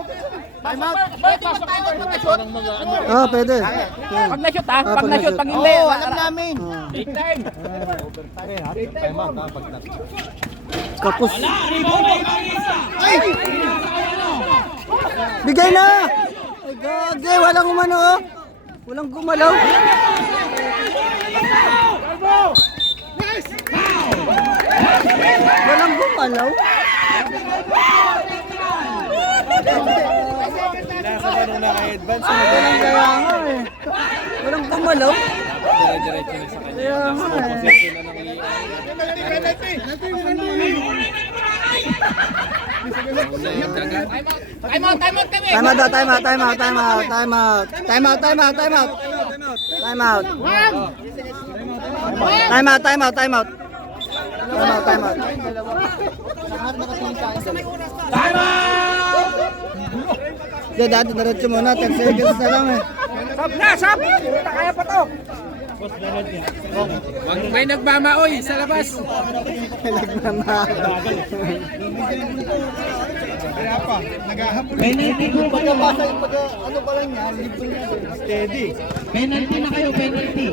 Time out. Pwede mag-time out pag na-shoot? Oh, pwede. Pag na-shoot ha? Pag pag na-shoot, na-shoot. pag hindi. Oo, alam namin. Return. Kapus. Wala! Rebound by Pangisa! Ay! Bigay na! Ay, gagi, walang umano oh. Walang gumalaw. Walang gumalaw. Walang kaya nga eh. Walang gumalaw. Dire-diretso na sa kanya. Kaya nga eh. Time out kami. Time out. Time out. Time out! Dati diretso muna, 10 seconds na lang eh. Sab! Kaya pa to. Wag may nagmamaoy sa labas. Kaya pa, naghahabol. Penalty po kayo. Ano pa lang yan, libre Steady. Penalty na kayo, penalty.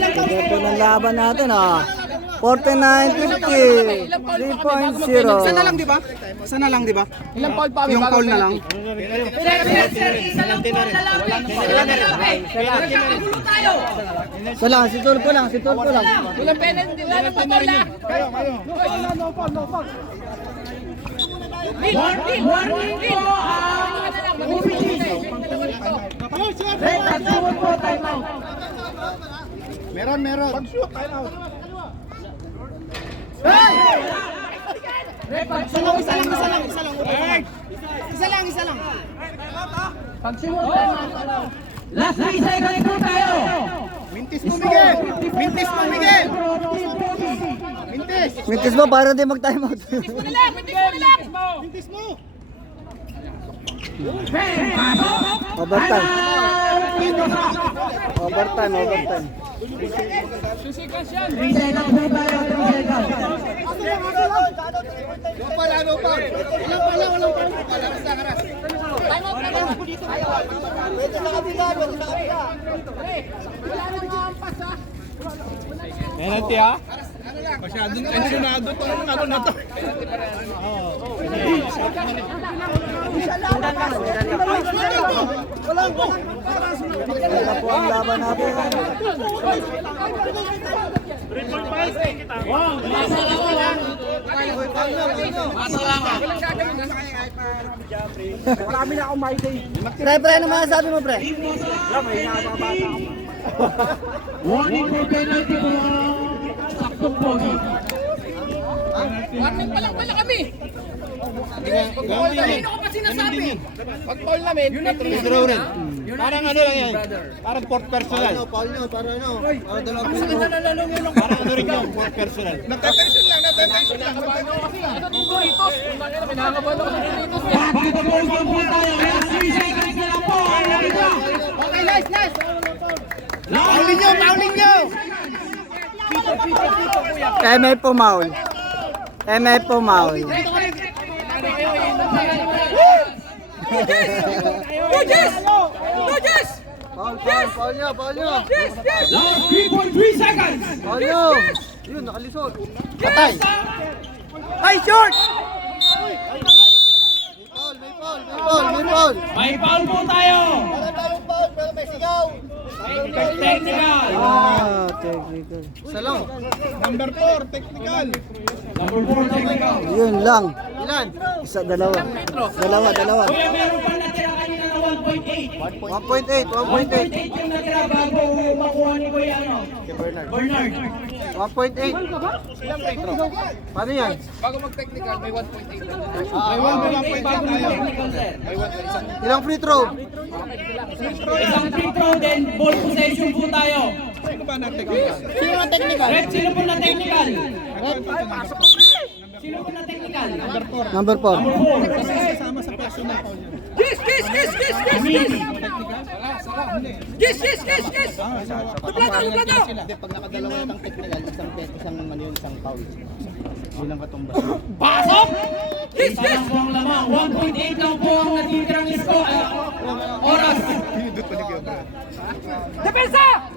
Ito ng laban natin ah. 49-50. 3.0. Isa na lang, di ba? Isa na lang, di ba? Ilang foul pa? Yung call na lang. Sir, isa lang po ang lalaki. Nagkakagulo tayo. Ito lang, si Tulpo lang. Walang penalty. Wala na foul na. Warning po ang umili. Red, nagsuwag po, time out. Meron. Pag-shoot, tayo out. Red, Isa lang. Isa lang. last 3 seconds po tayo. Mintis mo, Miguel. Mintis mo para di mag-time out. Mintis mo. Overtime. Overtime, overtime. 3 seconds po tayo, 3 seconds. Penalty ha? Masyadong tensyonado tong ano na to. Wala po ang laban natin. Pre, ano masasabi mo, pre? Warning for penalty po ang saktong pogi. Warning pa lang pala kami. Pag-foul namin, ako pa sinasabi. Pag-foul namin, yun ang Withdraw rin. Parang ano lang yan. Parang fourth personal. Parang ano rin yung fourth personal. Nagtatension lang. Pinakabahan ako ng Doritos. Back to the podium po tayo. Last 3 seconds na lang po. Okay, nice. Pauling nyo! MF po maul. MF po maul. Paul nyo! Last 3.3 seconds. Patay. Ay, short! May foul po tayo. Technical. Ah, technical. Number 4, technical. Number 4 technical. Yun lang. Isa, dalawa. Dalawa. Kuya, meron pa natira kanina na 1.8. 1.8. 1.8 yung natira bago makuha ni Kuya Bernard. 1.8. Paano yan? Bago mag-technical, may 1.8. Bago mag-technical, sir. Ilang free throw? Isang free throw din, ball possession po tayo. Sino ba na technical? Red, sino po na technical? Sino po na technical? Number 4. Number 4. Kasama sa personal. Kiss! Amini. Kiss! Duplato! Pag nakadalawa ng technical, isang mali yun, isang foul. Yun ang katumbas. Pasok! Isa lang po ang lamang. 1.8 lang po ang natitirang oras. Depensa!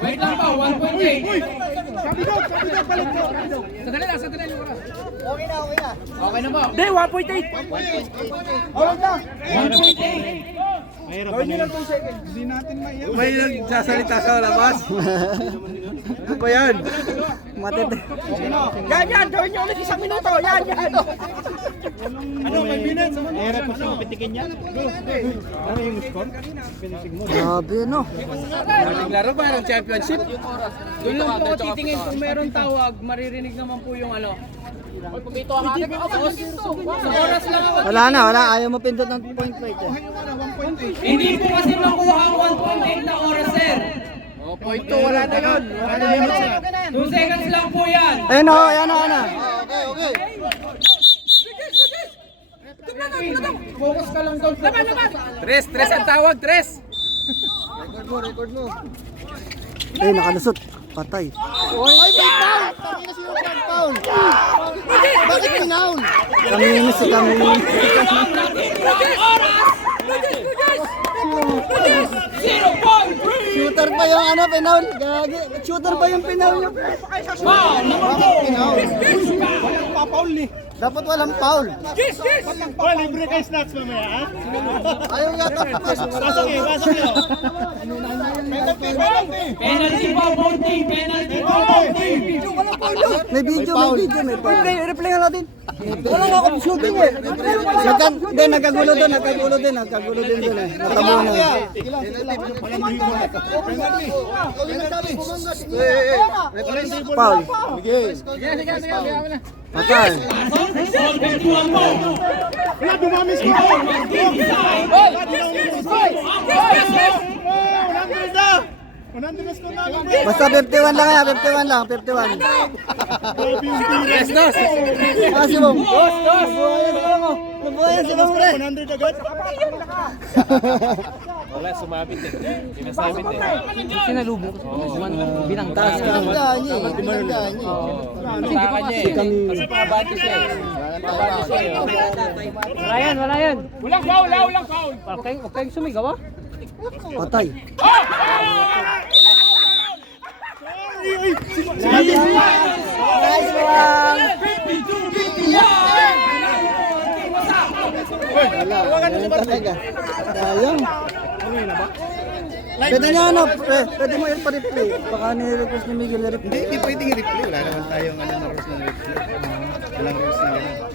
Wait lang po, 1.8. Sandali lang yung oras. Okay na po. Hindi, 1.8. 1.8. Mahirap pa na Hindi natin maiyak. May nagsasalita sa labas. Ano ba yan? Matete. Yan, gawin niyo ulit 1 minuto. Yan. Ano, may minutes? Mahirap pa siya pitikin yan. Ano yung score? Pinitig mo. Grabe, no? Naglaro pa ng championship. Doon lang po ako titingin kung meron tawag, maririnig naman po yung ano. Pumito ka agad ako, boss. Sa oras lang ako. Wala na. Ayaw mo pindot ng point break. Eh. Hindi po kasi makuha ang 1.8 na oras, sir. Point 2, wala na yun. 2 seconds lang po yan. Ayun o, yan o. Focus ka lang doon. Tres ang tawag, tres. Eh, nakalusot. Patay. Bakit pinaul? Kaminis si Kaminis. Shooter pa yung ano, pinaul. Gagi. Shooter pa yung pinaul niya. Papaul ni. Dapat walang foul. Oh, libre kay snacks mamaya, ha? Ayaw yata. Pasok eh. Penalty. Penalty po, voting. Penalty po, voting. May video. Replay nga natin. Wala nga akong shooting eh. Nagkagulo din doon eh. Natabo na. Foul. Patay. Solve to ang mo. Wala, dumami si Ikaw, mag-decide. 100 na score namin. Basta 51 lang yan, 51 lang, 51. Yes, dos. Ah, si Bong. Nabuhayan si Bong, pre. 100 agad. Wala, sumabit eh. Pinasabit eh. Sinalubong ko. Binang Taas ka naman. Dapat gumalang niya. Sa kanya eh. Kasi pabati siya eh. Pabati siya eh. Wala yan. Walang foul. Huwag kayong sumigaw ah. Patay. Nice one! Wala, ganun talaga. Sayang. Pwede nga ano, pwede mo yun pa-replay. Baka ni-request ni Miguel na replay. Hindi pwedeng i-replay. Wala naman tayong ano na rules na replay. Walang rules na gano'n.